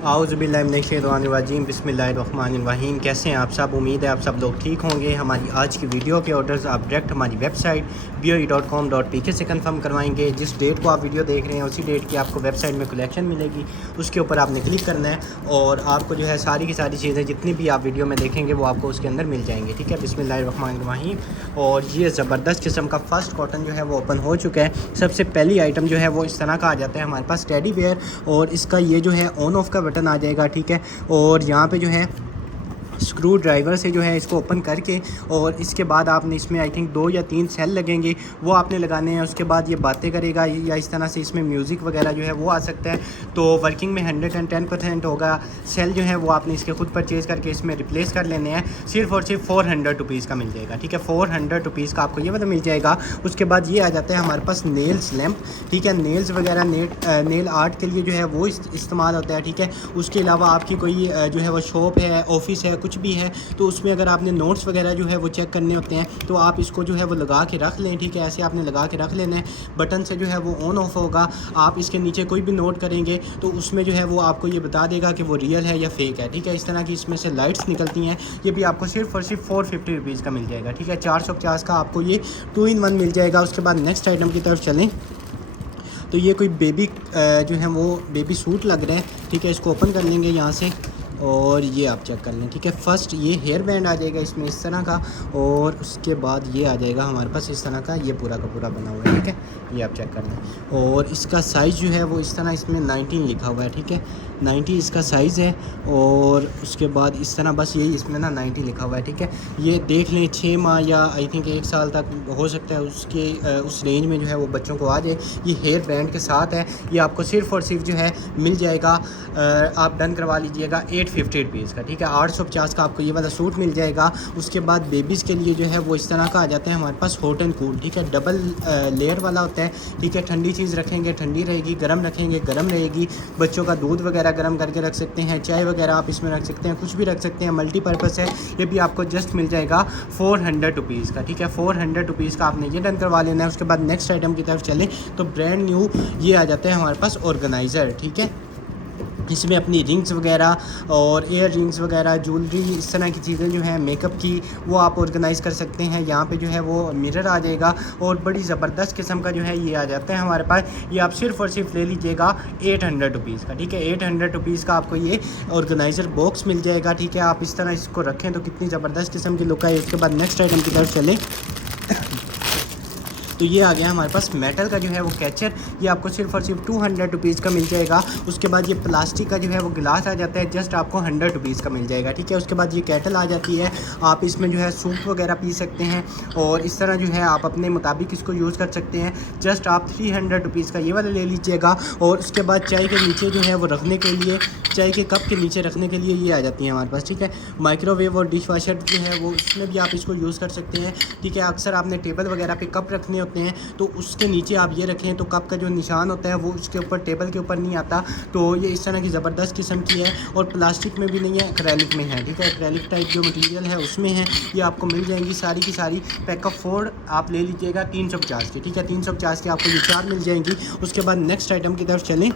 आउज़ुबिल्लाहिमिनश्शैतानिर्रजीम बिस्मिल्लाहिर्रहमानिर्रहीम। कैसे हैं आप सब? उम्मीद है आप सब लोग ठीक होंगे। हमारी आज की वीडियो के ऑर्डर्स आप डायरेक्ट हमारी वेबसाइट boe.com.pk से कंफर्म करवाएंगे। जिस डेट को आप वीडियो देख रहे हैं उसी डेट की आपको वेबसाइट में कलेक्शन मिलेगी, उसके ऊपर आपने क्लिक करना है और आपको जो है सारी की सारी चीज़ें जितनी भी आप वीडियो में देखेंगे वो आपको उसके अंदर मिल जाएंगी। ठीक है, बिस्मिल्लाहिर्रहमानिर्रहीम। और ये ज़बरदस्त किस्म का फ़र्स्ट कॉटन जो है वो ओपन हो चुका है। सबसे पहली आइटम जो है वो इस तरह का आ जाता है हमारे पास टेडी बेयर, और इसका ये जो है ऑन ऑफ का बटन आ जाएगा। ठीक है, और यहाँ पे जो है स्क्रू ड्राइवर से जो है इसको ओपन करके, और इसके बाद आपने इसमें आई थिंक 2 या 3 सेल लगेंगे, वो आपने लगाने हैं। उसके बाद ये बातें करेगा या इस तरह से इसमें म्यूज़िक वगैरह जो है वो आ सकता है। तो वर्किंग में 110% होगा। सेल जो है वो आपने इसके खुद परचेज़ करके इसमें रिप्लेस कर लेने हैं। सिर्फ और सिर्फ 400 रुपीज़ का मिल जाएगा। ठीक है, 400 रुपीज़ का आपको ये वाला मिल जाएगा। उसके बाद ये आ जाता है हमारे पास नेल्स लैम्प। ठीक है, नेल्स वगैरह नेल आर्ट के लिए जो है वो इस्तेमाल होता है। ठीक है, उसके अलावा आपकी कोई जो है वो शॉप है, ऑफिस है, कुछ भी है, तो उसमें अगर आपने नोट्स वगैरह जो है वो चेक करने होते हैं तो आप इसको जो है वो लगा के रख लें। ठीक है, ऐसे आपने लगा के रख लेना है। बटन से जो है वो ऑन ऑफ होगा। आप इसके नीचे कोई भी नोट करेंगे तो उसमें जो है वो आपको ये बता देगा कि वो रियल है या फेक है। ठीक है, इस तरह की इसमें से लाइट्स निकलती हैं। ये भी आपको सिर्फ और सिर्फ 450 रुपीज़ का मिल जाएगा। ठीक है, 450 का आपको ये 2 in 1 मिल जाएगा। उसके बाद नेक्स्ट आइटम की तरफ चलें तो ये कोई बेबी जो है वो बेबी सूट लग रहे हैं। ठीक है, इसको ओपन कर लेंगे यहाँ से और ये आप चेक कर लें। ठीक है, फर्स्ट ये हेयर बैंड आ जाएगा इसमें इस तरह का, और उसके बाद ये आ जाएगा हमारे पास इस तरह का, ये पूरा का पूरा बना हुआ है। ठीक है, ये आप चेक कर लें। और इसका साइज़ जो है वो इस तरह इसमें 19 लिखा हुआ है। ठीक है, 90 इसका साइज़ है। और उसके बाद इस तरह बस यही इसमें ना 90 लिखा हुआ है। ठीक है, ये देख लें 6 माह या आई थिंक 1 साल तक हो सकता है उसके उस रेंज में जो है वो बच्चों को आ जाए। ये हेयर बैंड के साथ है। ये आपको सिर्फ और सिर्फ जो है मिल जाएगा, आप डन करवा लीजिएगा 850 रुपीज़ का। ठीक है, 850 का आपको ये वाला सूट मिल जाएगा। उसके बाद बेबीज़ के लिए जो है वो इस तरह का आ जाता है हमारे पास हॉट एंड कूल। ठीक है, डबल लेयर वाला होता है। ठीक है, ठंडी चीज़ रखेंगे ठंडी रहेगी, गर्म रखेंगे गर्म रहेगी। बच्चों का दूध वगैरह गर्म करके रख सकते हैं, चाय वगैरह आप इसमें रख सकते हैं, कुछ भी रख सकते हैं, मल्टीपर्पज़ है। ये भी आपको जस्ट मिल जाएगा 400 रुपीज़ का। ठीक है, 400 रुपीज़ का आपने ये डन करवा लेना है। उसके बाद नेक्स्ट आइटम की तरफ चलें तो ब्रांड न्यू ये आ जाता है हमारे पास ऑर्गेनाइज़र। ठीक है, इसमें अपनी रिंग्स वगैरह और एयर रिंग्स वगैरह, ज्वेलरी, इस तरह की चीज़ें जो हैं मेकअप की वो आप ऑर्गेनाइज़ कर सकते हैं। यहाँ पे जो है वो मिरर आ जाएगा और बड़ी ज़बरदस्त किस्म का जो है ये आ जाता है हमारे पास। ये आप सिर्फ और सिर्फ ले लीजिएगा 800 रुपीज़ का। ठीक है, 800 रुपीज़ का आपको ये ऑर्गेनाइज़र बॉक्स मिल जाएगा। ठीक है, आप इस तरह इसको रखें तो कितनी ज़बरदस्त किस्म की लुक है। उसके बाद नेक्स्ट आइटम की तरफ चलें तो ये आ गया हमारे पास मेटल का जो है वो कैचर। ये आपको सिर्फ और सिर्फ 200 रुपीज़ का मिल जाएगा। उसके बाद ये प्लास्टिक का जो है वो गिलास आ जाता है, जस्ट आपको 100 रुपीज़ का मिल जाएगा। ठीक है, उसके बाद ये कैटल आ जाती है। आप इसमें जो है सूप वगैरह पी सकते हैं और इस तरह जो है आप अपने मुताबिक इसको यूज़ कर सकते हैं। जस्ट आप 300 रुपीज़ का ये वाला ले लीजिएगा। और उसके बाद चाय के नीचे जो है वो रखने के लिए, चाय के कप के नीचे रखने के लिए ये आ जाती है हमारे पास। ठीक है, माइक्रोवेव और डिश वाशर जो है वो उसमें भी आप इसको यूज़ कर सकते हैं। ठीक है, अक्सर आपने टेबल वगैरह पे कप रखने होते हैं तो उसके नीचे आप ये रखें तो कप का जो निशान होता है वो उसके ऊपर टेबल के ऊपर नहीं आता। तो ये इस तरह की ज़बरदस्त किस्म की है और प्लास्टिक में भी नहीं है, एक्रेलिक में है। ठीक है, एक्रेलिक टाइप जो मटेरियल है उसमें है। ये आपको मिल जाएंगी सारी की सारी। पैक ऑफ 4 आप ले लीजिएगा 350 की। ठीक है, 350 की आपको ये 4 मिल जाएंगी। उसके बाद नेक्स्ट आइटम की तरफ चलें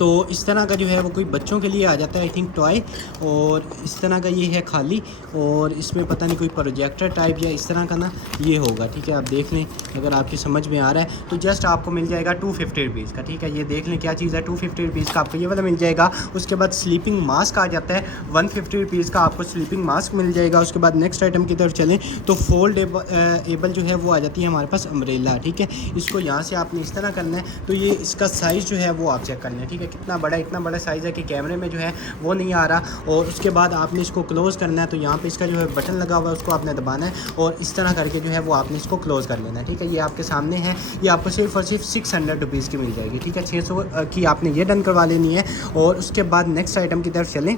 तो इस तरह का जो है वो कोई बच्चों के लिए आ जाता है आई थिंक टॉय, और इस तरह का ये है खाली, और इसमें पता नहीं कोई प्रोजेक्टर टाइप या इस तरह का ना ये होगा। ठीक है, आप देख लें अगर आपकी समझ में आ रहा है तो जस्ट आपको मिल जाएगा 250 रुपीज़ का। ठीक है, ये देख लें क्या चीज़ है, 250 रुपीज़ का आपको ये वाला मिल जाएगा। उसके बाद स्लीपिंग मास्क आ जाता है, 150 रुपीज़ का आपको स्लीपिंग मास्क मिल जाएगा। उसके बाद नेक्स्ट आइटम की तरफ चलें तो फोल्डेबल जो है वो आ जाती है हमारे पास अम्ब्रेला। ठीक है, इसको यहाँ से आपने इस तरह करना है तो ये इसका साइज़ जो है वो आप चेक कर लें। ठीक है, कितना बड़ा, इतना बड़ा साइज़ है कि कैमरे में जो है वो नहीं आ रहा। और उसके बाद आपने इसको क्लोज़ करना है तो यहाँ पे इसका जो है बटन लगा हुआ है उसको आपने दबाना है और इस तरह करके जो है वो आपने इसको क्लोज़ कर लेना है। ठीक है, ये आपके सामने है। ये आपको सिर्फ और सिर्फ 600 रुपीज़ की मिल जाएगी। ठीक है, 600 की आपने ये डन करवा लेनी है। और उसके बाद नेक्स्ट आइटम की तरफ चलें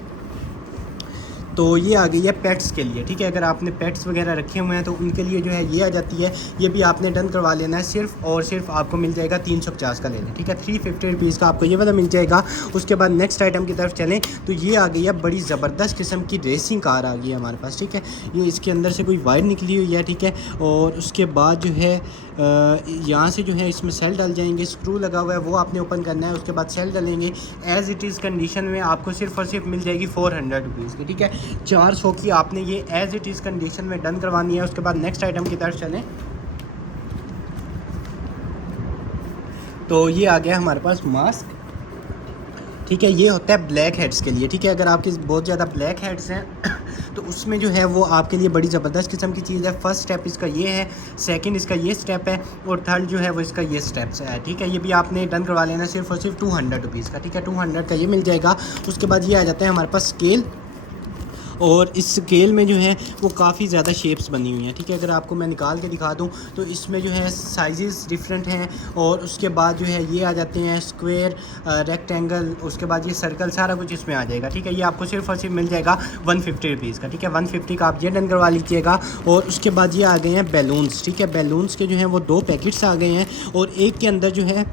तो ये आ गई है पेट्स के लिए। ठीक है, अगर आपने पेट्स वगैरह रखे हुए हैं तो उनके लिए जो है ये आ जाती है। ये भी आपने डन करवा लेना है। सिर्फ और सिर्फ आपको मिल जाएगा 350 का ले लें। ठीक है, 350 रुपीज़ का आपको ये वाला मिल जाएगा। उसके बाद नेक्स्ट आइटम की तरफ चलें तो ये आ गई है बड़ी ज़बरदस्त किस्म की रेसिंग कार आ गई है हमारे पास। ठीक है, ये इसके अंदर से कोई वायर निकली हुई है। ठीक है, और उसके बाद जो है यहाँ से जो है इसमें सेल डल जाएंगे, स्क्रू लगा हुआ है वो आपने ओपन करना है, उसके बाद सेल डलेंगे। एज़ इट इज़ कंडीशन में आपको सिर्फ और सिर्फ मिल जाएगी 400 रुपीज़ की, ठीक है। 400 की आपने ये एज़ इट इज़ कंडीशन में डन करवानी है। उसके बाद नेक्स्ट आइटम की तरफ चलें तो ये आ गया हमारे पास मास्क, ठीक है। ये होता है ब्लैक हेड्स के लिए, ठीक है। अगर आपके बहुत ज़्यादा ब्लैक हेड्स हैं तो उसमें जो है वो आपके लिए बड़ी ज़बरदस्त किस्म की चीज़ है। फर्स्ट स्टेप इसका ये है, सेकंड इसका ये स्टेप है और थर्ड जो है वो इसका ये स्टेप्स है, ठीक है। ये भी आपने डन करवा लेना सिर्फ और सिर्फ 200 रुपीज़ का, ठीक है। 200 का ये मिल जाएगा। उसके बाद ये आ जाता है हमारे पास स्केल, और इस स्केल में जो है वो काफ़ी ज़्यादा शेप्स बनी हुई हैं, ठीक है। अगर आपको मैं निकाल के दिखा दूं तो इसमें जो है साइज़ डिफरेंट हैं। और उसके बाद जो है ये आ जाते हैं स्क्वायर, रेक्टेंगल, उसके बाद ये सर्कल, सारा कुछ इसमें आ जाएगा, ठीक है। ये आपको सिर्फ और सिर्फ मिल जाएगा 150 रुपीज़ का, ठीक है। 150 का आप ये डन करवा लीजिएगा। और उसके बाद ये आ गए हैं बैलून्स, ठीक है। बैलून्स के जो हैं वो 2 पैकेट्स आ गए हैं और एक के अंदर जो है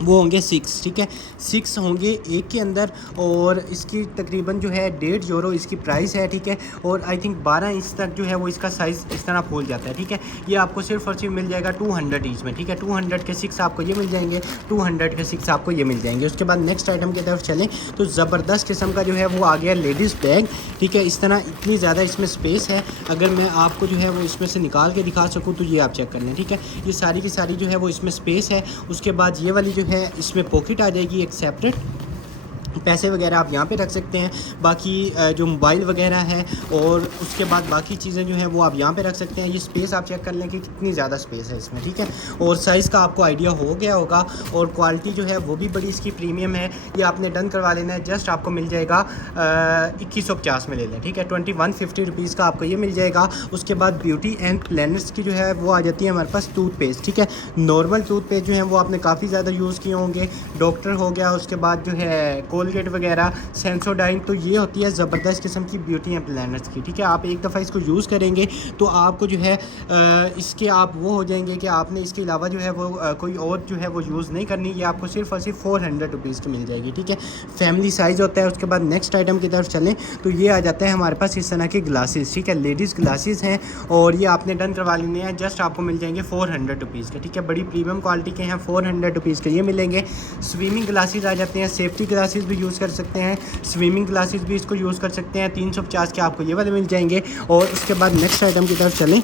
वो होंगे 6, ठीक है। 6 होंगे एक के अंदर और इसकी तकरीबन जो है 1.5 यूरो इसकी प्राइस है, ठीक है। और आई थिंक 12 इंच तक जो है वो इसका साइज़ इस तरह फूल जाता है, ठीक है। ये आपको सिर्फ और सिर्फ मिल जाएगा 200 ईच में, ठीक है। 200 के 6 आपको ये मिल जाएंगे, 200 के 6 आपको ये मिल जाएंगे। उसके बाद नेक्स्ट आइटम की तरफ चलें तो ज़बरदस्त किस्म का जो है वो आ गया लेडीज़ बैग, ठीक है। इस तरह इतनी ज़्यादा इसमें स्पेस है, अगर मैं आपको जो है वो इसमें से निकाल के दिखा सकूँ तो ये आप चेक कर लें, ठीक है। ये सारी की सारी जो है वो इसमें स्पेस है। उसके बाद ये वाली जो है इसमें पॉकेट आ जाएगी एक सेपरेट, पैसे वगैरह आप यहाँ पे रख सकते हैं। बाकी जो मोबाइल वगैरह है और उसके बाद बाकी चीज़ें जो हैं वो आप यहाँ पे रख सकते हैं। ये स्पेस आप चेक कर लें कि कितनी ज़्यादा स्पेस है इसमें, ठीक है। और साइज़ का आपको आइडिया हो गया होगा और क्वालिटी जो है वो भी बड़ी इसकी प्रीमियम है। ये आपने डन करवा लेना है, जस्ट आपको मिल जाएगा 2150 में ले लें, ठीक है। 2150 रुपीज़ का आपको ये मिल जाएगा। उसके बाद ब्यूटी एंड प्लैनेट्स की जो है वो आ जाती है हमारे पास टूथपेस्ट, ठीक है। नॉर्मल टूथपेस्ट जो है वो आपने काफ़ी ज़्यादा यूज़ किए होंगे, डॉक्टर हो गया, उसके बाद जो है कोलगेट वगैरह, सेंसोडाइन। तो ये होती है ज़बरदस्त किस्म की ब्यूटी एंड प्लैनेट्स की, ठीक है। आप एक दफ़ा इसको यूज़ करेंगे तो आपको जो है इसके आप वो हो जाएंगे कि आपने इसके अलावा जो है वो कोई और जो है वो यूज़ नहीं करनी। ये आपको सिर्फ और सिर्फ 400 रुपीज़ की मिल जाएगी, ठीक है। फैमिली साइज़ होता है। उसके बाद नेक्स्ट आइटम की तरफ चलें तो ये आ जाता है हमारे पास इस तरह के ग्लासेस, ठीक है। लेडीज़ ग्लासेस हैं और ये आपने डन करवा लेने हैं, जस्ट आपको मिल जाएंगे 400 रुपीज़ के, ठीक है। बड़ी प्रीमियम क्वालिटी के हैं, 400 रुपीज़ के ये मिलेंगे। स्विमिंग ग्लासेस आ जाते हैं, सेफ्टी ग्लासेस भी यूज़ कर सकते हैं, स्विमिंग ग्लासेस भी इसको यूज़ कर सकते हैं। 350 के आपको ये वाले मिल जाएंगे। और उसके बाद नेक्स्ट आइटम की तरफ चलें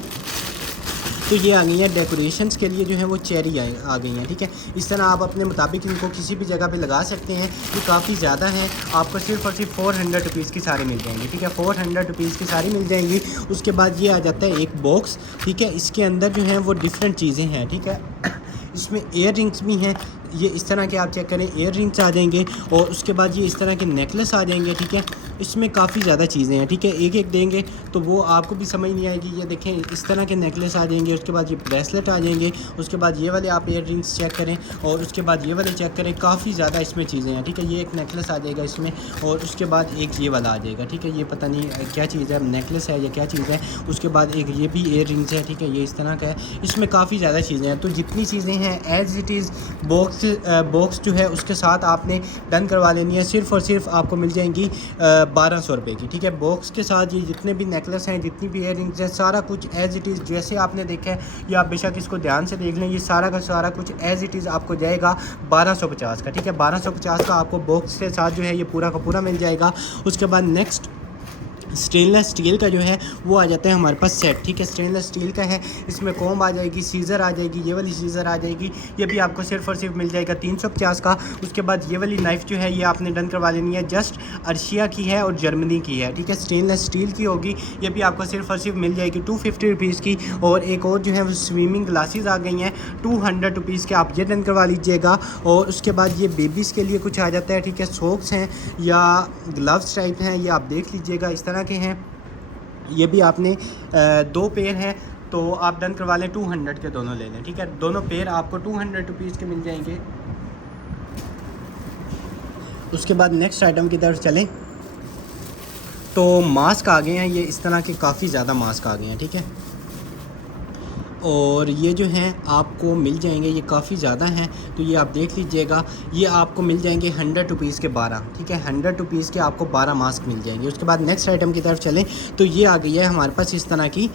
तो ये आ गई हैं डेकोरेशंस के लिए जो है वो चेरी आ गई हैं, ठीक है। इस तरह आप अपने मुताबिक इनको किसी भी जगह पे लगा सकते हैं। ये काफ़ी ज़्यादा है, आपको सिर्फ और सिर्फ 400 रुपीज़ की सारी मिल जाएंगी, ठीक है। 400 रुपीज़ की सारी मिल जाएंगी। उसके बाद ये आ जाता है एक बॉक्स, ठीक है। इसके अंदर जो है वो डिफरेंट चीज़ें हैं, ठीक है। इसमें एयर रिंग्स भी हैं, ये इस तरह के आप चेक करें, एयर रिंग्स आ जाएंगे। और उसके बाद ये इस तरह के नेकलेस आ जाएंगे, ठीक है। इसमें काफ़ी ज़्यादा चीज़ें हैं, ठीक है। एक एक देंगे तो वो आपको भी समझ नहीं आएगी। ये देखें इस तरह के नेकलेस आ जाएंगे, उसके बाद ये ब्रेसलेट आ जाएंगे, उसके बाद ये वाले आप एयर रिंग्स चेक करें और उसके बाद ये वाले चेक करें। काफ़ी ज़्यादा इसमें चीज़ें हैं, ठीक है। ये एक नेकलेस आ जाएगा इसमें और उसके बाद एक ये वाला आ जाएगा, ठीक है। ये पता नहीं क्या चीज़ है, नेकलेस है या क्या चीज़ है। उसके बाद एक ये भी एयर रिंग्स है, ठीक है। ये इस तरह का है, इसमें काफ़ी ज़्यादा चीज़ें हैं। तो जितनी चीज़ें हैं एज़ इट इज़ बॉक्स जो है उसके साथ आपने डन करवा लेनी है। सिर्फ़ और सिर्फ आपको मिल जाएंगी 1200 रुपये की, ठीक है। बॉक्स के साथ ये जितने भी नेकलेस हैं, जितनी भी इयररिंग्स हैं, सारा कुछ एज़ इट इज़ जैसे आपने देखा है, ये आप बेशक इसको ध्यान से देख लें। ये सारा का सारा कुछ एज़ इट इज़ आपको जाएगा 1250 का, ठीक है। 1250 का आपको बॉक्स के साथ जो है ये पूरा का पूरा मिल जाएगा। उसके बाद नेक्स्ट स्टेनलेस स्टील का जो है वो आ जाता है हमारे पास सेट, ठीक है। स्टेनलेस स्टील का है, इसमें कॉम्ब आ जाएगी, सीज़र आ जाएगी, ये वाली सीज़र आ जाएगी। ये भी आपको सिर्फ और सिर्फ मिल जाएगा 350 का। उसके बाद ये वाली नाइफ़ जो है ये आपने डन करवा लेनी है, जस्ट अर्शिया की है और जर्मनी की है, ठीक है। स्टेनलेस स्टील की होगी, ये भी आपको सिर्फ और सिर्फ मिल जाएगी 250 रुपीज़ की। और एक और जो है वो स्विमिंग ग्लासेस आ गई हैं 200 रुपीज़ के, आप ये डन करवा लीजिएगा। और उसके बाद ये बेबीज़ के लिए कुछ आ जाता है, ठीक है। सॉक्स हैं या ग्लव्स टाइप हैं, ये आप देख लीजिएगा, इस तरह के हैं। ये भी आपने 2 पेयर हैं तो आप डन करवा लें, 200 के दोनों ले लें, ठीक है। दोनों पेयर आपको 200 रुपीज़ के मिल जाएंगे। उसके बाद नेक्स्ट आइटम की तरफ चलें तो मास्क आ गए हैं, ये इस तरह के काफ़ी ज़्यादा मास्क आ गए हैं, ठीक है। और ये जो हैं आपको मिल जाएंगे, ये काफ़ी ज़्यादा हैं तो ये आप देख लीजिएगा। ये आपको मिल जाएंगे 100 रुपीज़ के 12, ठीक है, 100 रुपीज़ के आपको 12 मास्क मिल जाएंगे। उसके बाद नेक्स्ट आइटम की तरफ चलें तो ये आ गई है हमारे पास इस तरह की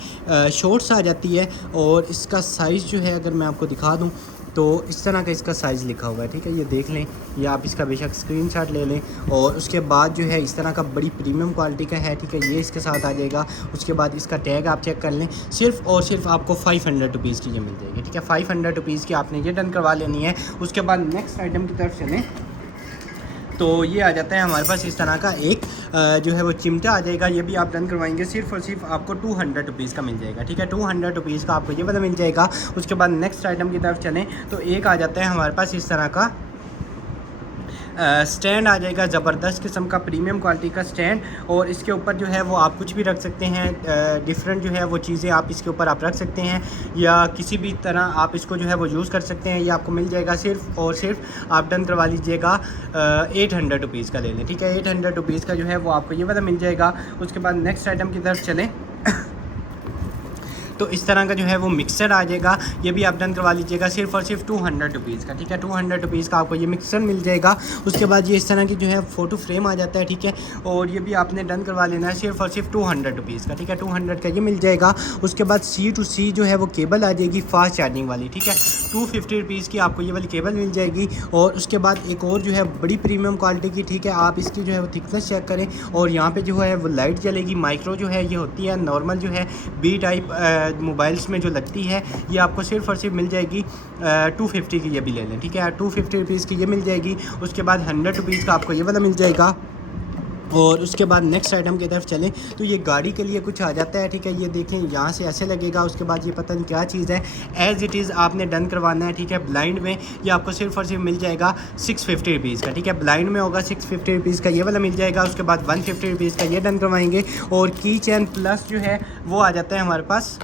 शॉर्ट्स आ जाती है, और इसका साइज़ जो है अगर मैं आपको दिखा दूँ तो इस तरह का इसका साइज़ लिखा हुआ है, ठीक है, ये देख लें, ये आप इसका बेशक स्क्रीनशॉट ले लें। और उसके बाद जो है इस तरह का बड़ी प्रीमियम क्वालिटी का है, ठीक है, ये इसके साथ आ जाएगा। उसके बाद इसका टैग आप चेक कर लें, सिर्फ़ और सिर्फ आपको 500 रुपीज़ की ये मिल जाएगी, ठीक है, 500 रुपीज़ की आपने ये डन करवा लेनी है। उसके बाद नेक्स्ट आइटम की तरफ चलें तो ये आ जाता है हमारे पास इस तरह का एक जो है वो चिमटा आ जाएगा। ये भी आप डन करवाएंगे, सिर्फ और सिर्फ आपको 200 रुपीज़ का मिल जाएगा, ठीक है, 200 रुपीज़ का आपको ये वाला मिल जाएगा। उसके बाद नेक्स्ट आइटम की तरफ चलें तो एक आ जाता है हमारे पास इस तरह का स्टैंड आ जाएगा, ज़बरदस्त किस्म का प्रीमियम क्वालिटी का स्टैंड। और इसके ऊपर जो है वो आप कुछ भी रख सकते हैं, डिफरेंट जो है वो चीज़ें आप इसके ऊपर आप रख सकते हैं, या किसी भी तरह आप इसको जो है वो यूज़ कर सकते हैं। ये आपको मिल जाएगा सिर्फ और सिर्फ आप डन करवा लीजिएगा 800 रुपीज़ का ले लें, ठीक है, 800 रुपीज़ का जो है वो आपको ये वाला मिल जाएगा। उसके बाद नेक्स्ट आइटम की तरफ चलें तो इस तरह का जो है वो मिक्सर आ जाएगा। ये भी आप डन करवा लीजिएगा सिर्फ और सिर्फ 200 रुपीज़ का, ठीक है, 200 रुपीज़ का आपको ये मिक्सर मिल जाएगा। उसके बाद ये इस तरह की जो है फ़ोटो फ्रेम आ जाता है, ठीक है, और ये भी आपने डन करवा लेना है सिर्फ और सिर्फ 200 रुपीज़ का, ठीक है, 200 का ये मिल जाएगा। उसके बाद C2C जो है वो केबल आ जाएगी फास्ट चार्जिंग वाली, ठीक है, 250 रुपीज़ की आपको ये वाली केबल मिल जाएगी। और उसके बाद एक और जो है बड़ी प्रीमियम क्वालिटी की, ठीक है, आप इसकी जो है वो थिकनेस चेक करें, और यहाँ पे जो है वो लाइट जलेगी। माइक्रो जो है ये होती है, नॉर्मल जो है B टाइप मोबाइल्स में जो लगती है, ये आपको सिर्फ और सिर्फ मिल जाएगी 250 की, ये भी ले लें, ठीक है, 250 रुपीज़ की ये मिल जाएगी। उसके बाद 100 रुपीज़ का आपको ये वाला मिल जाएगा। और उसके बाद नेक्स्ट आइटम की तरफ चलें तो ये गाड़ी के लिए कुछ आ जाता है, ठीक है, ये देखें यहाँ से ऐसे लगेगा। उसके बाद ये पता नहीं क्या चीज़ है, एज़ इट इज़ आपने डन करवाना है, ठीक है, ब्लाइंड में। ये आपको सिर्फ और सिर्फ मिल जाएगा 650 रुपीज़ का, ठीक है, ब्लाइंड में होगा 650 रुपीज़ का ये वाला मिल जाएगा। उसके बाद 150 रुपीज़ का ये डन करवाएंगे। और की चैन प्लस जो है वो आ जाता है हमारे पास।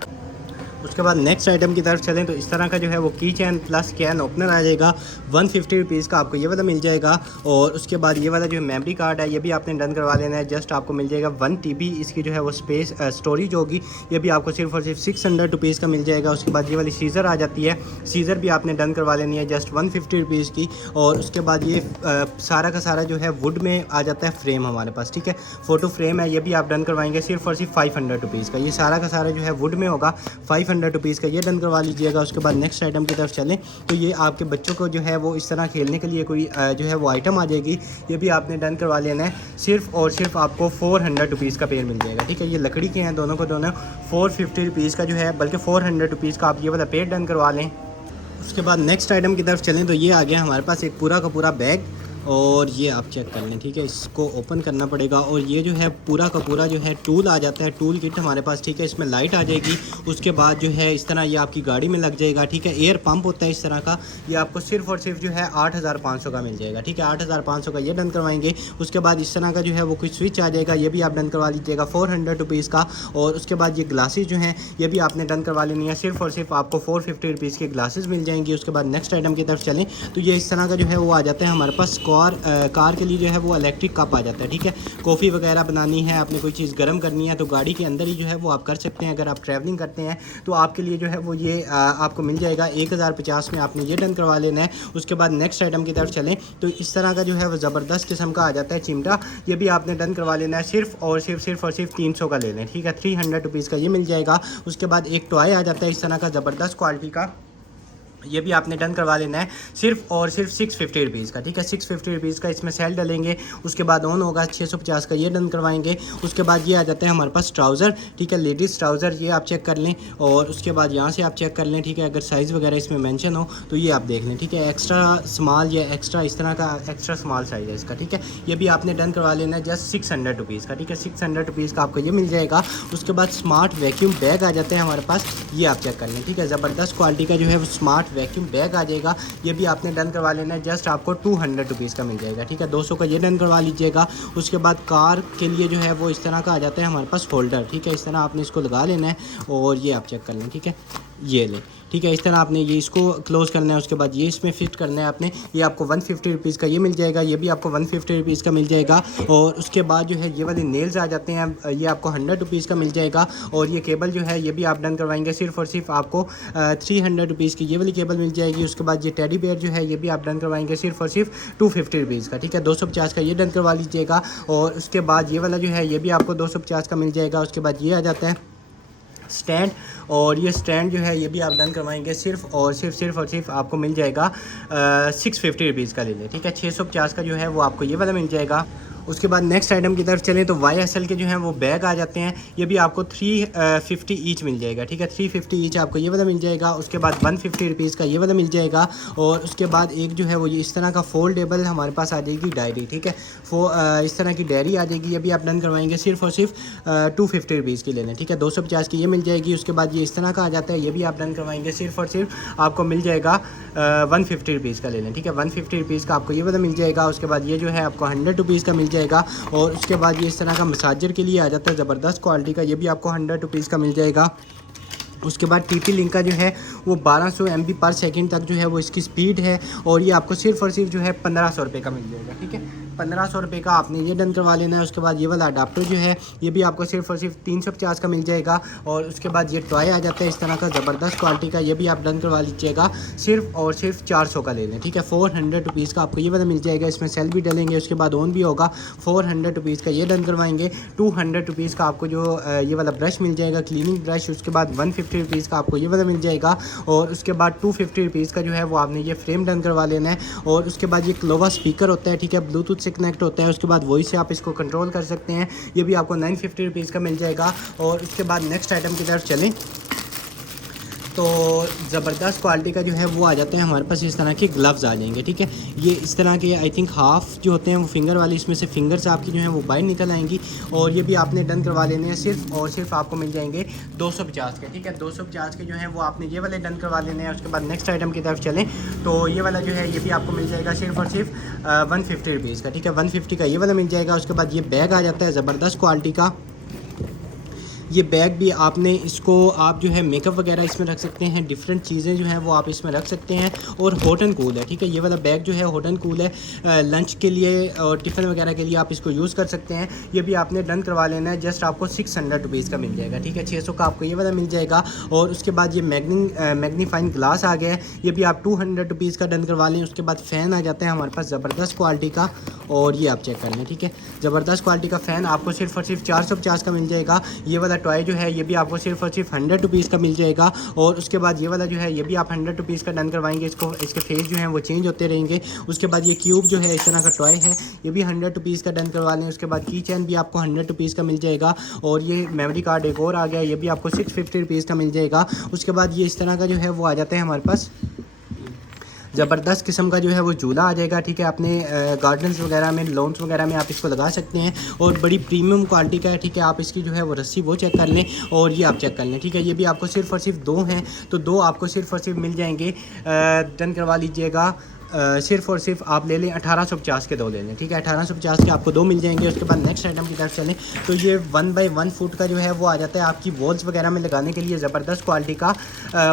उसके बाद नेक्स्ट आइटम की तरफ चलें तो इस तरह का जो है वो की चैन प्लस कैन ओपनर आ जाएगा, 150 रुपीज़ का आपको ये वाला मिल जाएगा। और उसके बाद ये वाला जो मेमोरी कार्ड है ये भी आपने डन करवा लेना है, जस्ट आपको मिल जाएगा 1 TB इसकी जो है वो स्पेस स्टोरेज होगी। ये भी आपको सिर्फ और सिर्फ 600 रुपीज़ का मिल जाएगा। उसके बाद ये वाली सीज़र आ जाती है, सीज़र भी आपने डन करवा लेनी है जस्ट 150 रुपीज़ की। और उसके बाद ये सारा का सारा जो है वुड में आ जाता है फ्रेम हमारे पास, ठीक है, फ़ोटो फ्रेम है, ये भी आप डन करवाएंगे सिर्फ और सिर्फ 500 रुपीज़ का। ये सारा का सारा जो है वुड में होगा, 500 रुपीज़ का ये डन करवा लीजिएगा। उसके बाद नेक्स्ट आइटम की तरफ चलें तो ये आपके बच्चों को जो है वो इस तरह खेलने के लिए कोई जो है वो आइटम आ जाएगी, ये भी आपने डन करवा लेना है। सिर्फ और सिर्फ आपको 400 रुपीज़ का पेड़ मिल जाएगा, ठीक है, ये लकड़ी के हैं दोनों को दोनों, 450 रुपीज़ का जो है, बल्कि 400 रुपीज़ का आप ये वाला पेड़ डन करवा लें। उसके बाद नेक्स्ट आइटम की तरफ चलें तो ये आ गया हमारे पास एक पूरा का पूरा बैग, और ये आप चेक कर लें, ठीक है, इसको ओपन करना पड़ेगा। और ये जो है पूरा का पूरा जो है टूल आ जाता है, टूल किट हमारे पास, ठीक है, इसमें लाइट आ जाएगी। उसके बाद जो है इस तरह ये आपकी गाड़ी में लग जाएगा, ठीक है, एयर पंप होता है इस तरह का, ये आपको सिर्फ और सिर्फ जो है 8500 का मिल जाएगा, ठीक है, 8500 का ये डन करवाएंगे। उसके बाद इस तरह का जो है वो कोई स्विच आ जाएगा, ये भी आप डन करवा लीजिएगा 400 रुपीज़ का। और उसके बाद ये ग्लासेस जो हैं ये भी आपने डन करवा लेनी है, सिर्फ और सिर्फ आपको 450 रुपीज़ के ग्लासेस मिल जाएंगी। उसके बाद नेक्स्ट आइटम की तरफ चलें तो ये इस तरह का जो है वो आ जाता है हमारे पास कार के लिए जो है वो इलेक्ट्रिक कप आ जाता है, ठीक है, कॉफ़ी वगैरह बनानी है, आपने कोई चीज़ गर्म करनी है तो गाड़ी के अंदर ही जो है वो आप कर सकते हैं। अगर आप ट्रैवलिंग करते हैं तो आपके लिए जो है वो ये आपको मिल जाएगा 1050 में, आपने ये डन करवा लेना है। उसके बाद नेक्स्ट आइटम की तरफ चलें तो इस तरह का जो है वो ज़बरदस्त किस्म का आ जाता है चिमटा, ये भी आपने डन करवा लेना है, सिर्फ और सिर्फ 300 का ले लें, ठीक है, 300 रुपीज़ का ये मिल जाएगा। उसके बाद एक टॉय आ जाता है इस तरह का ज़बरदस्त क्वालिटी का, ये भी आपने डन करवा लेना है, सिर्फ और सिर्फ 650 रुपीज़ का, ठीक है, 650 रुपीज़ का इसमें सेल डलेंगे। उसके बाद ऑन होगा 650 का ये डन करवाएंगे। उसके बाद ये आ जाता है हमारे पास ट्राउज़र, ठीक है, लेडीज़ ट्राउज़र, ये आप चेक कर लें। और उसके बाद यहाँ से आप चेक कर लें, ठीक है, अगर साइज़ वगैरह इसमें मेंशन हो तो ये आप देख लें, ठीक है, एक्स्ट्रा स्मॉल या एक्स्ट्रा इस तरह का एक्स्ट्रा स्मॉल साइज़ है इसका, ठीक है, ये भी आपने डन करवा लेना है जस्ट 600 रुपीज़ का, ठीक है, 600 रुपीज़ का आपको ये मिल जाएगा। उसके बाद स्मार्ट वैक्यूम बैग आ जाते हैं हमारे पास, ये आप चेक कर लें, ठीक है, ज़बरदस्त क्वालिटी का जो है वो स्मार्ट वैक्यूम बैग आ जाएगा, ये भी आपने डन करवा लेना है, जस्ट आपको 200 रुपीज़ का मिल जाएगा, ठीक है, 200 का ये डन करवा लीजिएगा। उसके बाद कार के लिए जो है वो इस तरह का आ जाता है हमारे पास होल्डर, ठीक है, इस तरह आपने इसको लगा लेना है और ये आप चेक कर लें, ठीक है, ये लें, ठीक है। इस तरह आपने ये इसको क्लोज़ करना है, उसके बाद ये इसमें फिट करना है आपने। ये आपको 150 रुपीज़ का ये मिल जाएगा, ये भी आपको 150 रुपीज़ का मिल जाएगा। और उसके बाद जो है ये वाले नेल्स आ जाते हैं, ये आपको 100 रुपीज़ का मिल जाएगा। और ये केबल जो है ये भी आप डन करवाएंगे सिर्फ और सिर्फ आपको 300 रुपीज़ की ये वाली केबल मिल जाएगी। उसके बाद ये टेडी बेयर जो है ये भी आप डन करवाएंगे सिर्फ और सिर्फ 250 रुपीज़ का, ठीक है। 250 का ये डन करवा लीजिएगा। और उसके बाद ये वाला जो है ये भी आपको 250 का मिल जाएगा। उसके बाद ये आ जाता है स्टैंड, और ये स्टैंड जो है ये भी आप डन करवाएंगे सिर्फ और सिर्फ आपको मिल जाएगा 650 रुपीज़ का ले लें, ठीक है। 650 का जो है वो आपको ये वाला मिल जाएगा। उसके बाद नेक्स्ट आइटम की तरफ चलें तो YSL के जो हैं वो बैग आ जाते हैं, ये भी आपको 350 ईच मिल जाएगा, ठीक है। 350 ईच आपको ये वाला मिल जाएगा। उसके बाद 150 रुपीज़ का ये वाला मिल जाएगा। और उसके बाद एक जो है वो ये इस तरह का फोल्डेबल हमारे पास आ जाएगी डायरी, ठीक है। इस तरह की डायरी आ जाएगी, ये भी आप डन करवाएंगे सिर्फ और सिर्फ 250 रुपीज़ की ले लें, ठीक है। 250 की ये मिल जाएगी। उसके बाद ये इस तरह का आ जाता है, ये भी आप डन करवाएंगे सिर्फ और सिर्फ आपको मिल जाएगा 150 रुपीज़ का ले लें, ठीक है। 150 रुपीज़ का आपको ये वाला मिल जाएगा। उसके बाद ये जो है आपको 100 रुपीज़ का मिल जाएगा। और उसके बाद ये इस तरह का मसाजर के लिए आ जाता है ज़बरदस्त क्वालिटी का, ये भी आपको 100 रुपीज़ का मिल जाएगा। उसके बाद TP लिंक का जो है वो 1200 MB पर सेकंड तक जो है वो इसकी स्पीड है। और ये आपको सिर्फ और सिर्फ जो है 1500 रुपये का मिल जाएगा, ठीक है। 1500 रुपये का आपने ये डन करवा लेना है। उसके बाद ये वाला अडाप्टर जो है ये भी आपको सिर्फ और सिर्फ 350 का मिल जाएगा। और उसके बाद ये टॉय आ जाता है इस तरह का ज़बरदस्त क्वालिटी का, ये भी आप डन करवा लीजिएगा सिर्फ और सिर्फ 400 का ले लें, ठीक है। 400 रुपीज़ का आपको ये वाला मिल जाएगा। इसमें सेल भी डलेंगे, उसके बाद ऑन भी होगा। 400 रुपीज़ का ये डन करवाएंगे। 200 रुपीज़ का आपको जो ये वाला ब्रश मिल जाएगा, क्लीनिंग ब्रश। उसके बाद 150 रुपीज़ का आपको ये वाला मिल जाएगा। और उसके बाद 250 रुपीज़ का जो है वो आपने ये फ्रेम डन करवा लेना है। और उसके बाद ये क्लोवा स्पीकर होता है, ठीक है, ब्लूटूथ से कनेक्ट होता है। उसके बाद वॉइस से आप इसको कंट्रोल कर सकते हैं, ये भी आपको 950 रुपीज़ का मिल जाएगा। और उसके बाद नेक्स्ट आइटम की तरफ चलें तो ज़बरदस्त क्वालिटी का जो है वो आ जाते हैं हमारे पास इस तरह के ग्लव्स आ जाएंगे, ठीक है। ये इस तरह के आई थिंक हाफ़ जो होते हैं वो फिंगर वाली, इसमें से फिंगर्स आपकी जो है वो बाहर निकल आएंगी। और ये भी आपने डन करवा लेने हैं सिर्फ और सिर्फ आपको मिल जाएंगे 250 के, ठीक है। 250 के जो है वो आपने ये वाले डन करवा लेने हैं। उसके बाद नेक्स्ट आइटम की तरफ चलें तो ये वाला जो है ये भी आपको मिल जाएगा सिर्फ और सिर्फ 150 रुपीज़ का, ठीक है। 150 का ये वाला मिल जाएगा। उसके बाद ये बैग आ जाता है ज़बरदस्त क्वालिटी का। ये बैग भी आपने इसको आप जो है मेकअप वगैरह इसमें रख सकते हैं, डिफरेंट चीज़ें जो हैं वो आप इसमें रख सकते हैं। और हॉट एंड कूल है, ठीक है। ये वाला बैग जो है हॉट एंड कूल है, लंच के लिए और टिफ़िन वगैरह के लिए आप इसको यूज़ कर सकते हैं। ये भी आपने डन करवा लेना है, जस्ट आपको 600 रुपीज़ का मिल जाएगा, ठीक है। 600 का आपको ये वाला मिल जाएगा। और उसके बाद ये मैग्नीफाइंग ग्लास आ गया है, ये भी आप 200 रुपीज़ का डन करवा लें। उसके बाद फ़ैन आ जाता है हमारे पास ज़बरदस्त क्वालिटी का, और ये आप चेक कर लें, ठीक है। ज़बरदस्त क्वालिटी का फ़ैन आपको सिर्फ और सिर्फ 450 का मिल जाएगा। ये वाला टॉय जो है ये भी आपको सिर्फ और सिर्फ 100 रुपीज़ का मिल जाएगा। और उसके बाद ये वाला जो है ये भी आप 100 रुपीज़ का डन करवाएंगे। इसके फेस जो हैं वो चेंज होते रहेंगे। उसके बाद ये क्यूब जो है इस तरह का टॉय है, ये भी 100 रुपीज़ का डन करवा लें। उसके बाद की चैन भी आपको 100 रुपीज़ का मिल जाएगा। और ये मेमोरी कार्ड एक और आ गया, ये भी आपको 650 रुपीज़ का मिल जाएगा। उसके बाद ये इस तरह का जो है वो आ जाता है हमारे पास ज़बरदस्त किस्म का जो है वो झूला आ जाएगा, ठीक है। अपने गार्डन्स वगैरह में, लॉन्स वगैरह में आप इसको लगा सकते हैं। और बड़ी प्रीमियम क्वालिटी का है, ठीक है। आप इसकी जो है वो रस्सी वो चेक कर लें और ये आप चेक कर लें, ठीक है। ये भी आपको सिर्फ और सिर्फ 2 हैं, तो 2 आपको सिर्फ और सिर्फ मिल जाएंगे। डन करवा लीजिएगा। सिर्फ और सिर्फ आप ले लें 1850 के 2 ले लें, ठीक है। 1850 के आपको 2 मिल जाएंगे। उसके बाद नेक्स्ट आइटम की तरफ चलें तो ये 1 बाई 1 फुट का जो है वो आ जाता है आपकी वॉल्स वगैरह में लगाने के लिए। ज़बरदस्त क्वालिटी का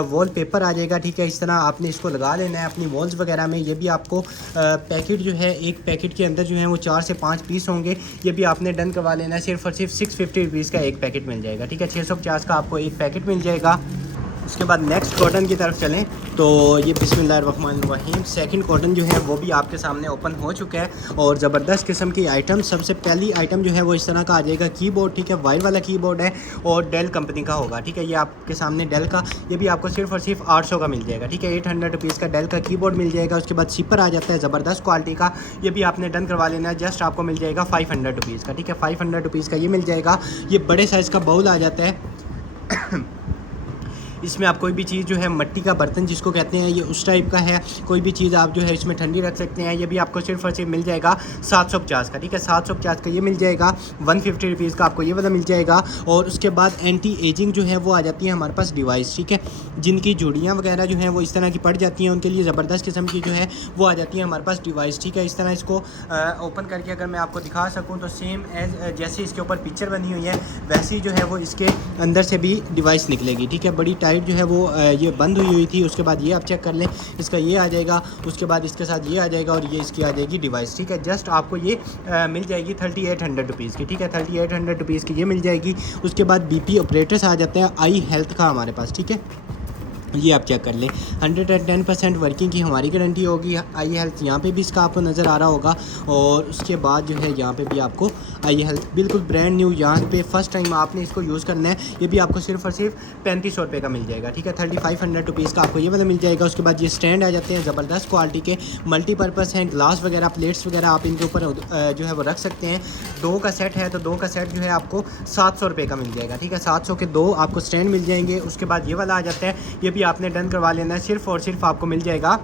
वॉल पेपर आ जाएगा, ठीक है। इस तरह आपने इसको लगा लेना है अपनी वॉल्स वगैरह में। ये भी आपको पैकेट जो है, एक पैकेट के अंदर जो है वो 4 से 5 पीस होंगे। ये भी आपने डन करवा लेना है। सिर्फ और सिर्फ 650 रुपीज़ का एक पैकेट मिल जाएगा, ठीक है। 650 का आपको एक पैकेट मिल जाएगा। उसके बाद नेक्स्ट कॉटन की तरफ चलें तो ये बिस्मिल्लाहिर्रहमानिर्रहीम सेकंड कॉटन जो है वो भी आपके सामने ओपन हो चुका है। और ज़बरदस्त किस्म की आइटम, सबसे पहली आइटम जो है वो इस तरह का आ जाएगा कीबोर्ड, ठीक है। वाइट वाला कीबोर्ड है और डेल कंपनी का होगा, ठीक है। ये आपके सामने डेल का, ये भी आपको सिर्फ और सिर्फ 800 का मिल जाएगा, ठीक है। 800 रुपीज़ का डेल का कीबोर्ड मिल जाएगा। उसके बाद सिपर आ जाता है ज़बरदस्त क्वालिटी का, ये भी आपने डन करवा लेना है। जस्ट आपको मिल जाएगा 500 रुपीज़ का, ठीक है। 500 रुपीज़ का ये मिल जाएगा। ये बड़े साइज़ का बाउल आ जाता है। इसमें आप कोई भी चीज़ जो है, मट्टी का बर्तन जिसको कहते हैं, ये उस टाइप का है। कोई भी चीज़ आप जो है इसमें ठंडी रख सकते हैं। ये भी आपको सिर्फ और सिर्फ मिल जाएगा 750 का, ठीक है। 750 का ये मिल जाएगा। 150 रुपीज़ का आपको ये वाला मिल जाएगा। और उसके बाद एंटी एजिंग जो है वो आ जाती है हमारे पास डिवाइस, ठीक है। जिनकी झुर्रियाँ वगैरह जो हैं वो इस तरह की पड़ जाती हैं, उनके लिए ज़बरदस्त किस्म की जो है वो आ जाती है हमारे पास डिवाइस, ठीक है। इस तरह इसको ओपन करके अगर मैं आपको दिखा सकूँ तो सेम एज जैसे इसके ऊपर पिक्चर बनी हुई है वैसी जो है वो इसके अंदर से भी डिवाइस निकलेगी, ठीक है। बड़ी टाइट साइड जो है वो ये बंद हुई थी। उसके बाद ये आप चेक कर लें, इसका ये आ जाएगा, उसके बाद इसके साथ ये आ जाएगा और ये इसकी आ जाएगी डिवाइस। ठीक है, जस्ट आपको ये मिल जाएगी 3800 रुपीज़ की। ठीक है, 3800 रुपीज़ की ये मिल जाएगी। उसके बाद BP ऑपरेटर्स आ जाते हैं आई हेल्थ का हमारे पास। ठीक है, ये आप चेक कर लें, 110% वर्किंग की हमारी गारंटी होगी। आई हेल्थ यहाँ पे भी इसका आपको नज़र आ रहा होगा। और उसके बाद जो है यहाँ पे भी आपको आई हेल्थ बिल्कुल ब्रांड न्यू, यहाँ पे फर्स्ट टाइम आपने इसको यूज़ करना है। ये भी आपको सिर्फ और सिर्फ 3500 रुपये का मिल जाएगा। ठीक है, 3500 रुपीज़ का आपको ये वाला मिल जाएगा। उसके बाद ये स्टैंड आ जाते हैं ज़बरदस्त क्वालिटी के, मल्टीपर्पज़ हैं, ग्लास वगैरह, प्लेट्स वगैरह आप इनके ऊपर जो है वो रख सकते हैं। 2 का सेट है तो 2 का सेट जो है आपको 700 रुपये का मिल जाएगा। ठीक है, 700 के 2 आपको स्टैंड मिल जाएंगे। उसके बाद ये वाला आ जाता है, ये भी आपने डन करवा लेना है। सिर्फ और सिर्फ आपको मिल जाएगा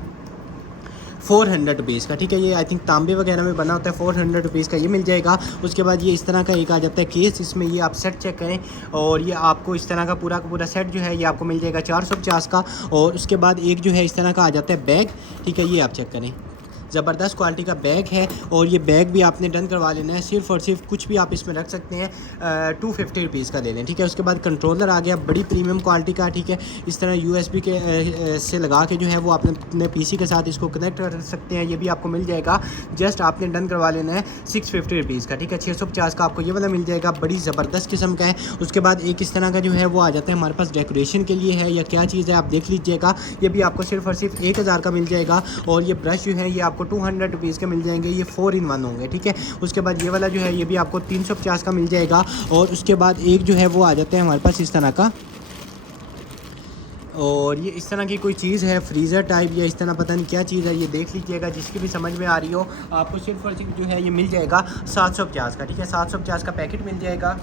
400 रुपीज़ का। ठीक है, ये आई थिंक तांबे वगैरह में बना होता है। 400 रुपीज़ का ये मिल जाएगा। उसके बाद ये इस तरह का एक आ जाता है केस, इसमें ये आप सेट चेक करें और ये आपको इस तरह का पूरा सेट जो है ये आपको मिल जाएगा 450 का। और उसके बाद एक जो है इस तरह का आ जाता है बैग। ठीक है, ये आप चेक करें, ज़बरदस्त क्वालिटी का बैग है और ये बैग भी आपने डन करवा लेना है। सिर्फ और सिर्फ कुछ भी आप इसमें रख सकते हैं, 250 रुपीज़ का ले लें। ठीक है, उसके बाद कंट्रोलर आ गया बड़ी प्रीमियम क्वालिटी का। ठीक है, इस तरह USB के से लगा के जो है वो आप अपने PC के साथ इसको कनेक्ट कर सकते हैं। ये भी आपको मिल जाएगा, जस्ट आपने डन करवा लेना है 650 रुपीज़ का। ठीक है, 650 का आपको ये वाला मिल जाएगा, बड़ी ज़बरदस्त किस्म का है। उसके बाद एक इस तरह का जो है वो आ जाता है हमारे पास, डेकोरेशन के लिए है या क्या चीज़ है आप देख लीजिएगा। ये भी आपको सिर्फ और सिर्फ 1000 का मिल जाएगा। और ये ब्रश जो है ये आपको 200 रुपीज़ के मिल जाएंगे, ये 4 in 1 होंगे। ठीक है, उसके बाद ये वाला जो है ये भी आपको 350 का मिल जाएगा। और उसके बाद एक जो है वो आ जाता है हमारे पास इस तरह का, और ये इस तरह की कोई चीज़ है फ्रीज़र टाइप या इस तरह पता नहीं क्या चीज़ है, ये देख लीजिएगा। जिसकी भी समझ में आ रही हो आपको सिर्फ और सिर्फ जो है ये मिल जाएगा 750 का। ठीक है, 750 का पैकेट मिल जाएगा।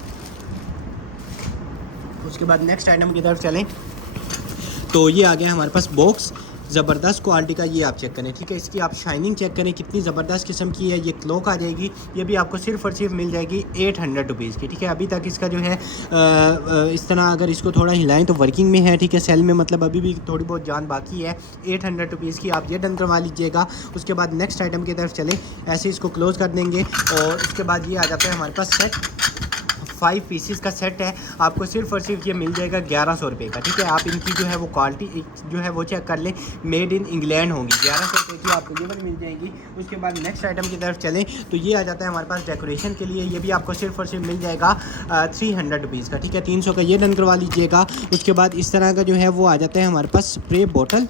उसके बाद नेक्स्ट आइटम की तरफ चलें तो ये आ गया हमारे पास बॉक्स, ज़बरदस्त क्वालिटी का, ये आप चेक करें। ठीक है, इसकी आप शाइनिंग चेक करें कितनी ज़बरदस्त किस्म की है। ये क्लॉक आ जाएगी, ये भी आपको सिर्फ और सिर्फ मिल जाएगी 800 रुपीज़ की। ठीक है, अभी तक इसका जो है इस तरह अगर इसको थोड़ा हिलाएं तो वर्किंग में है। ठीक है, सेल में मतलब अभी भी थोड़ी बहुत जान बाकी है। 800 रुपीज़ की आप ये डन करवा लीजिएगा। उसके बाद नेक्स्ट आइटम की तरफ चलें, ऐसे इसको क्लोज़ कर देंगे। और उसके बाद ये आ जाता है हमारे पास सेट, 5 पीसीस का सेट है, आपको सिर्फ और सिर्फ ये मिल जाएगा 1100 रुपये का। ठीक है, आप इनकी जो है वो क्वालिटी जो है वो चेक कर लें, मेड इन इंग्लैंड होंगी। 1100 रुपये की आपको ये वाली मिल जाएगी। उसके बाद नेक्स्ट आइटम की तरफ चलें तो ये आ जाता है हमारे पास डेकोरेशन के लिए, ये भी आपको सिर्फ और सिर्फ मिल जाएगा 300 रुपीज़ का। ठीक है, 300 का ये डन करवा लीजिएगा। उसके बाद इस तरह का जो है वो आ जाता है हमारे पास स्प्रे बॉटल,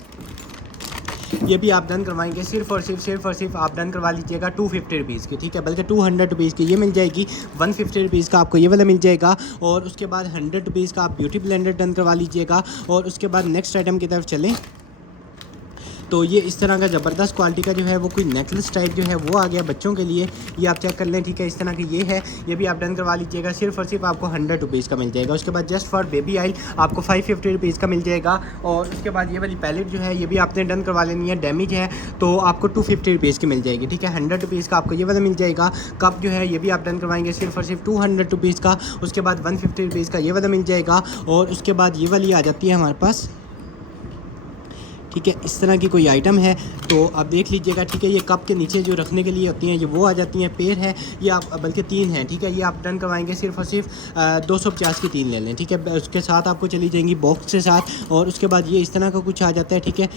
ये भी आप डन करवाएंगे सिर्फ और सिर्फ आप डन करवा लीजिएगा 250 रुपीज़ की। ठीक है, बल्कि 200 रुपीज़ की ये मिल जाएगी। 150 रुपीज़ का आपको ये वाला मिल जाएगा। और उसके बाद 100 रुपीज़ का आप ब्यूटी ब्लेंडर डन करवा लीजिएगा। और उसके बाद नेक्स्ट आइटम की तरफ चलें तो ये इस तरह का ज़बरदस्त क्वालिटी का जो है वो कोई नेकलेस टाइप जो है वो आ गया बच्चों के लिए, ये आप चेक कर लें। ठीक है, इस तरह की ये है, ये भी आप डन करवा लीजिएगा। सिर्फ और सिर्फ आपको 100 रुपीज़ का मिल जाएगा। उसके बाद जस्ट फॉर बेबी ऑयल आपको 550 रुपीज़ का मिल जाएगा। और उसके बाद ये वाली पैलेट जो है ये भी आपने डन करवा लेनी है, डैमेज है तो आपको 250 रुपीज़ की मिल जाएगी। ठीक है, 100 रुपीज़ का आपको ये वाला मिल जाएगा। कप जो है ये भी आप डन करवाएंगे सिर्फ और सिर्फ 200 रुपीज़ का। उसके बाद 150 रुपीज़ का ये वाला मिल जाएगा। और उसके बाद ये वाली आ जाती है हमारे पास। ठीक है, इस तरह की कोई आइटम है तो आप देख लीजिएगा। ठीक है, ये कप के नीचे जो रखने के लिए होती हैं ये वो आ जाती हैं। पेड़ है ये आप, बल्कि 3 हैं। ठीक है, ये आप डन करवाएंगे सिर्फ और सिर्फ 250 की 3 ले लें। ठीक है, उसके साथ आपको चली जाएंगी बॉक्स के साथ। और उसके बाद ये इस तरह का कुछ आ जाता है। ठीक है,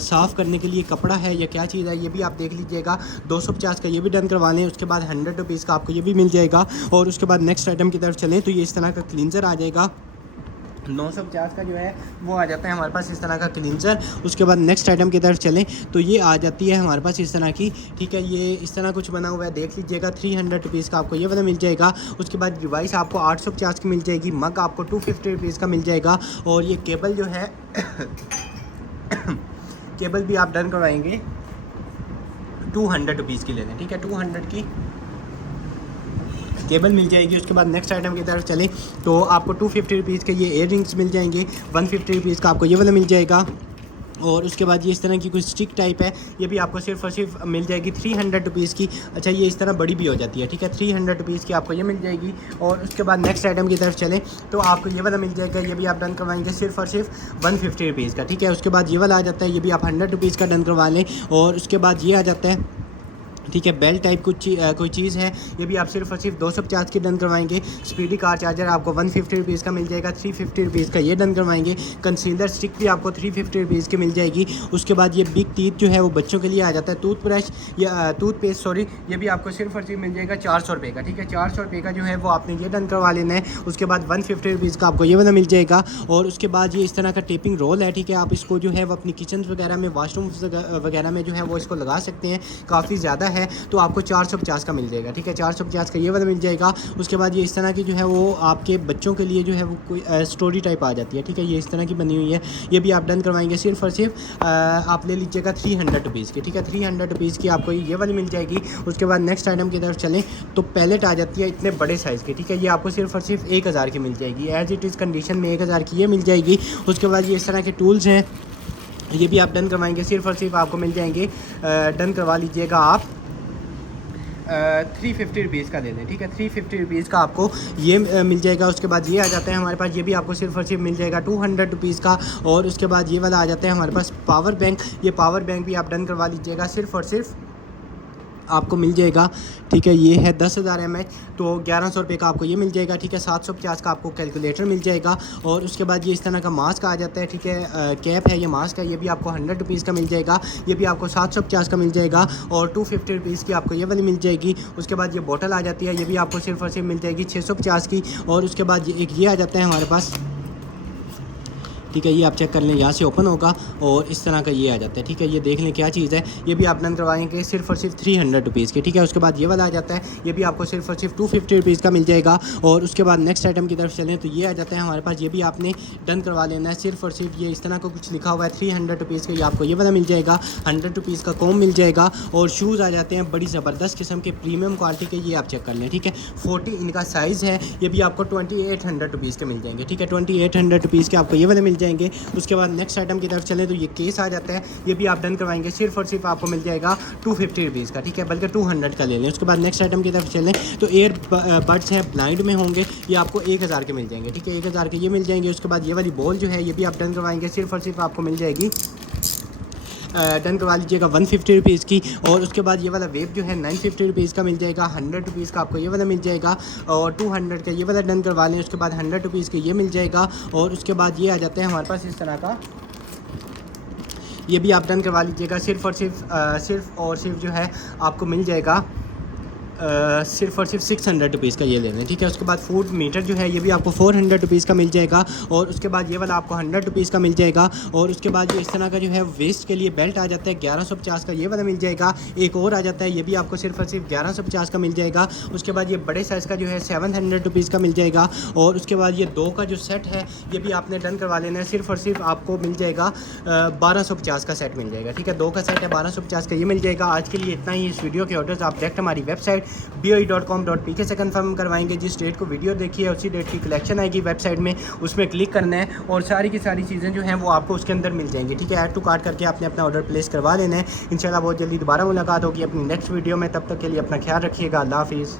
साफ़ करने के लिए कपड़ा है या क्या चीज़ है, ये भी आप देख लीजिएगा। 250 का ये भी डन करवा लें। उसके बाद 100 रुपीज़ का आपको ये भी मिल जाएगा। और उसके बाद नेक्स्ट आइटम की तरफ चलें तो ये इस तरह का क्लींजर आ जाएगा। 950 का जो है वो आ जाता है हमारे पास इस तरह का क्लींजर। उसके बाद नेक्स्ट आइटम की तरफ चलें तो ये आ जाती है हमारे पास इस तरह की। ठीक है, ये इस तरह कुछ बना हुआ है, देख लीजिएगा। 300 रुपीज़ का आपको ये वाला मिल जाएगा। उसके बाद डिवाइस आपको 850 की मिल जाएगी। मग आपको 250 रुपीज़ का मिल जाएगा। और ये केबल जो है केबल भी आप डन करवाएंगे 200 रुपीज़ की ले लें। ठीक है, 200 की केबल मिल जाएगी। उसके बाद नेक्स्ट आइटम की तरफ चलें तो आपको 250 रुपीज़ के ये इयर रिंग्स मिल जाएंगे। 150 रुपीज़ का आपको ये वाला मिल जाएगा। और उसके बाद ये इस तरह की कोई स्टिक टाइप है, ये भी आपको सिर्फ और सिर्फ मिल जाएगी 300 रुपीज़ की। अच्छा, ये इस तरह बड़ी भी हो जाती है। ठीक है, 300 रुपीज़ की आपको ये मिल जाएगी। और उसके बाद नेक्स्ट आइटम की तरफ चलें तो आपको ये वाला मिल जाएगा, ये भी आप डन करवाएंगे सिर्फ और सिर्फ 150 रुपीज़ का। ठीक है, उसके बाद ये वाला आ जाता है, ये भी आप 100 रुपीज़ का डन करवा लें। और उसके बाद ये आ जाता है ठीक है। बेल टाइप कोई चीज़ है, ये भी आप सिर्फ और सिर्फ 250 की डन करवाएंगे। स्पीडी कार चार्जर आपको 150 रुपीज़ का मिल जाएगा, 350 रुपीज़ का ये डन करवाएंगे। कंसीलर स्टिक भी आपको 350 रुपीज़ की मिल जाएगी। उसके बाद ये बिग टीथ जो है वो बच्चों के लिए आ जाता है, टूथब्रश या टूथपेस्ट सॉरी, ये भी आपको सिर्फ और सिर्फ मिल जाएगा 400 रुपये का। ठीक है, 400 रुपये का जो है वो आपने ये डन करवा लेना है। उसके बाद 150 रुपीज़ का आपको ये वाला मिल जाएगा। और उसके बाद ये इस तरह का टेपिंग रोल है। ठीक है, आप इसको जो है वो अपनी किचन वगैरह में, वाशरूम वगैरह में जो है वो इसको लगा सकते हैं। काफ़ी ज़्यादा है तो आपको 450 का मिल जाएगा। ठीक है, 450 का ये वाला मिल जाएगा। उसके बाद ये इस तरह की जो है वो आपके बच्चों के लिए जो है वो कोई स्टोरी टाइप आ जाती है। ठीक है, ये इस तरह की बनी हुई है, ये भी आप डन करवाएंगे सिर्फ और सिर्फ आप ले लीजिएगा 300 रुपीज़ की। ठीक है, 300 रुपीज़ की आपको ये वाली मिल जाएगी। उसके बाद नेक्स्ट आइटम की तरफ चलें तो पैलेट आ जाती है इतने बड़े साइज़ की। ठीक है, ये आपको सिर्फ और सिर्फ 1000 की मिल जाएगी, एज इट इज़ कंडीशन में 1000 की ये मिल जाएगी। उसके बाद ये इस तरह के टूल्स हैं, ये भी आप डन करवाएंगे सिर्फ और सिर्फ आपको मिल जाएंगे, डन करवा लीजिएगा आप 350 रुपीज़ का दे दें। ठीक है, 350 रुपीज़ का आपको ये मिल जाएगा। उसके बाद ये आ जाता है हमारे पास, ये भी आपको सिर्फ और सिर्फ मिल जाएगा 200 रुपीज़ का। और उसके बाद ये वाला आ जाता है हमारे पास पावर बैंक, ये पावर बैंक भी आप डन करवा लीजिएगा, सिर्फ और सिर्फ आपको मिल जाएगा। ठीक है, ये है 10,000 mAh, तो 1100 रुपये का आपको ये मिल जाएगा। ठीक है, 750 का आपको कैलकुलेटर मिल जाएगा। और उसके बाद ये इस तरह का मास्क आ जाता है। ठीक है, कैप है ये मास्क है, ये भी आपको 100 रुपीज़ का मिल जाएगा, ये भी आपको 750 का मिल जाएगा। और 250 रुपीज़ की आपको ये वाली मिल जाएगी। उसके बाद ये बोतल आ जाती है, ये भी आपको सिर्फ और सिर्फ मिल जाएगी 650 की। और उसके बाद एक ये आ जाता है हमारे पास। ठीक है, ये आप चेक कर लें, यहाँ से ओपन होगा और इस तरह का ये आ जाता है। ठीक है, ये देख लें क्या चीज़ है, ये भी आप डन करवाएंगे सिर्फ और सिर्फ 300 रुपीज़ के। ठीक है, उसके बाद ये वाला आ जाता है, ये भी आपको सिर्फ और सिर्फ 250 रुपीज़ का मिल जाएगा। और उसके बाद नेक्स्ट आइटम की तरफ चलें तो ये आ जाता है हमारे पास, ये भी आपने डन करवा लेना है सिर्फ और सिर्फ, ये इस तरह का कुछ लिखा हुआ है 300 रुपीज़ का, ये आपको ये वाला मिल जाएगा। 100 रुपीज़ का कॉम मिल जाएगा। और शूज़ आ जाते हैं बड़ी ज़बरदस्त किस्म के प्रीमियम क्वालिटी के, ये आप चेक कर लें। ठीक है, 40 इनका साइज़ है, ये भी आपको 2800 रुपीज़ के मिल जाएंगे। ठीक है, 2800 रुपीज़ के आपको ये वाले मिल जाएंगे। उसके बाद नेक्स्ट आइटम की तरफ चलें तो ये केस आ जाता है, ये भी आप डन करवाएंगे सिर्फ और सिर्फ आपको मिल जाएगा 250 रुपीज़ का। ठीक है, बल्कि 200 का ले लें। उसके बाद नेक्स्ट आइटम की तरफ चलें तो एयर बड्स हैं, ब्लाइंड में होंगे, ये आपको 1000 के मिल जाएंगे। ठीक है, 1000 के ये मिल जाएंगे। उसके बाद ये वाली बॉल जो है ये भी आप डन करवाएंगे सिर्फ और सिर्फ आपको मिल जाएगी, डन करवा लीजिएगा 150 रुपीज़ की। और उसके बाद ये वाला वेब जो है 950 रुपीज़ का मिल जाएगा। 100 रुपीज़ का आपको ये वाला मिल जाएगा। और 200 का ये वाला डन करवा लें। उसके बाद 100 रुपीज़ के ये मिल जाएगा। और उसके बाद ये आ जाते हैं हमारे पास इस तरह का, ये भी आप डन करवा लीजिएगा सिर्फ और सिर्फ जो है आपको मिल जाएगा सिर्फ और सिर्फ 600 रुपीज़ का ये ले लें। ठीक है, उसके बाद फूड मीटर जो है ये भी आपको 400 रुपीज़ का मिल जाएगा। और उसके बाद ये वाला आपको 100 रुपीज़ का मिल जाएगा। और उसके बाद ये इस तरह का जो है वेस्ट के लिए बेल्ट आ जाता है 1150 का, ये वाला मिल जाएगा। एक और आ जाता है, ये भी आपको सिर्फ और सिर्फ 1150 का मिल जाएगा। उसके बाद ये बड़े साइज़ का जो है 700 रुपीज़ का मिल जाएगा। और उसके बाद ये 2 का जो सेट है ये भी आपने डन करवा लेना है, सिर्फ और सिर्फ आपको मिल जाएगा 1250 का सेट मिल जाएगा। ठीक है, 2 का सेट है 1250 का ये मिल जाएगा। आज के लिए इतना ही। इस वीडियो के ऑर्डर्स आप डायरेक्ट हमारी वेबसाइट BOE.com.pk से कंफर्म करवाएंगे। जिस डेट को वीडियो देखी है उसी डेट की कलेक्शन आएगी वेबसाइट में, उसमें क्लिक करना है और सारी की सारी चीज़ें जो हैं वो आपको उसके अंदर मिल जाएंगी। ठीक है, ऐड टू कार्ट करके आपने अपना ऑर्डर प्लेस करवा लेना है। इंशाल्लाह बहुत जल्दी दोबारा मुलाकात होगी अपनी नेक्स्ट वीडियो में। तब तक के लिए अपना ख्याल रखिएगा। अल्लाह हाफिज़।